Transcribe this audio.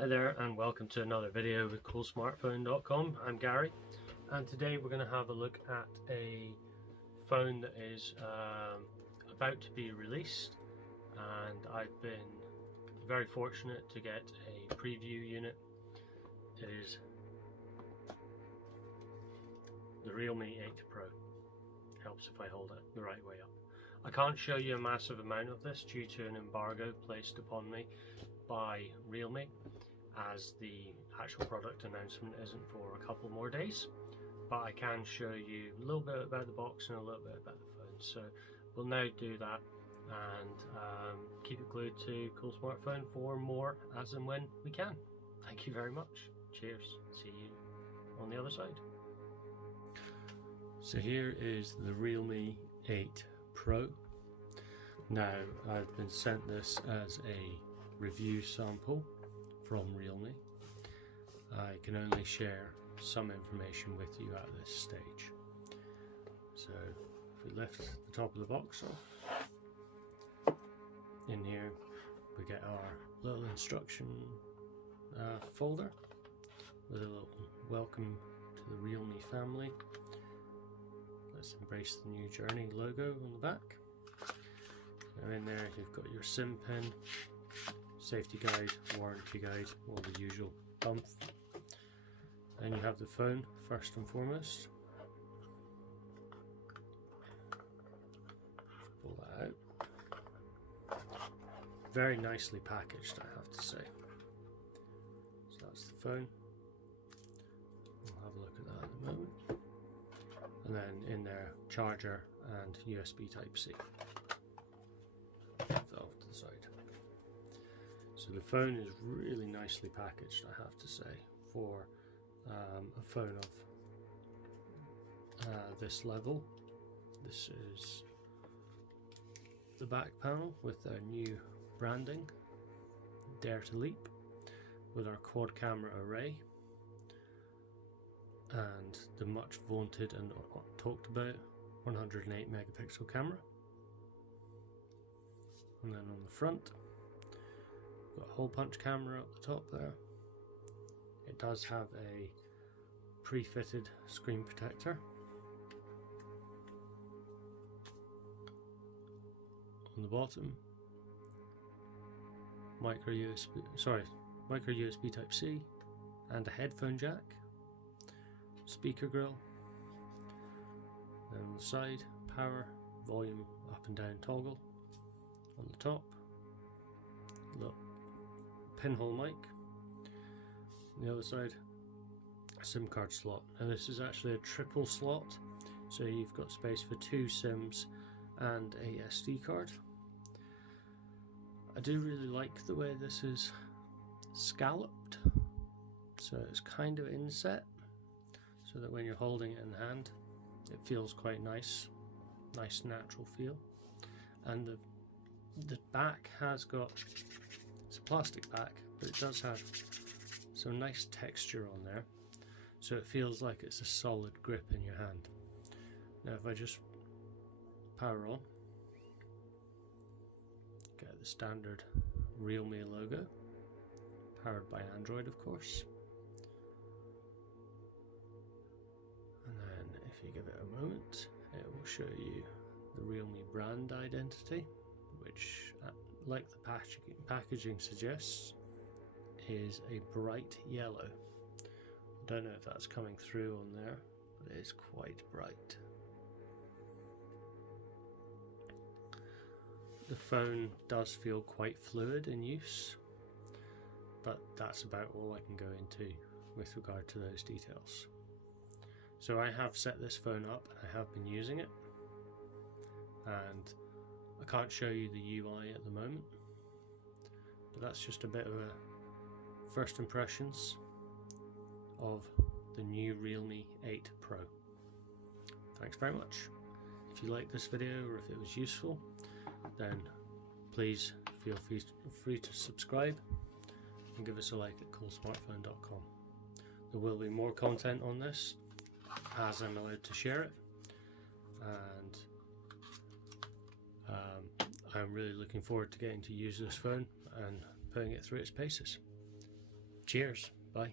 Hi there and welcome to another video with Coolsmartphone.com. I'm Gary and today we're going to have a look at a phone that is about to be released, and I've been very fortunate to get a preview unit. It is the Realme 8 Pro. Helps if I hold it the right way up. I can't show you a massive amount of this due to an embargo placed upon me by Realme, as the actual product announcement isn't for a couple more days, but I can show you a little bit about the box and a little bit about the phone. So we'll now do that and keep it glued to Cool Smartphone for more as and when we can. Thank you very much. Cheers. See you on the other side. So here is the Realme 8 Pro. Now I've been sent this as a review sample from Realme. I can only share some information with you at this stage. So if we lift the top of the box off, in here we get our little instruction folder with a little welcome to the Realme family. Let's embrace the new journey logo on the back. Now in there you've got your SIM pin, safety guide, warranty guide, all the usual bump. And you have the phone first and foremost. Just pull that out. Very nicely packaged, I have to say. So that's the phone. We'll have a look at that in a moment. And then in there, charger and USB Type-C. Off to the side. So the phone is really nicely packaged, I have to say, for a phone of this level. This is the back panel with our new branding, Dare to Leap, with our quad camera array and the much vaunted and talked about 108 megapixel camera. And then on the front, got a hole punch camera up the top there. It does have a pre-fitted screen protector. On the bottom, micro USB Type-C and a headphone jack, speaker grill. Then on the side, power, volume up and down toggle. On the top, look, pinhole mic. On the other side, a SIM card slot. Now this is actually a triple slot, so you've got space for 2 SIMs and a SD card. I do really like the way this is scalloped, so it's kind of inset, so that when you're holding it in hand it feels quite nice natural feel. And the back has got, it's a plastic back, but it does have some nice texture on there, so it feels like it's a solid grip in your hand. Now if I just power on, get the standard Realme logo, powered by Android of course, and then if you give it a moment it will show you the Realme brand identity, which, like the packaging suggests, is a bright yellow. I don't know if that's coming through on there, but it is quite bright. The phone does feel quite fluid in use, but that's about all I can go into with regard to those details. So I have set this phone up, I have been using it, and I can't show you the UI at the moment, but that's just a bit of a first impressions of the new Realme 8 Pro. Thanks very much. If you like this video or if it was useful, then please feel free to subscribe and give us a like at Coolsmartphone.com. There will be more content on this as I'm allowed to share it, and I'm really looking forward to getting to use this phone and putting it through its paces. Cheers. Bye.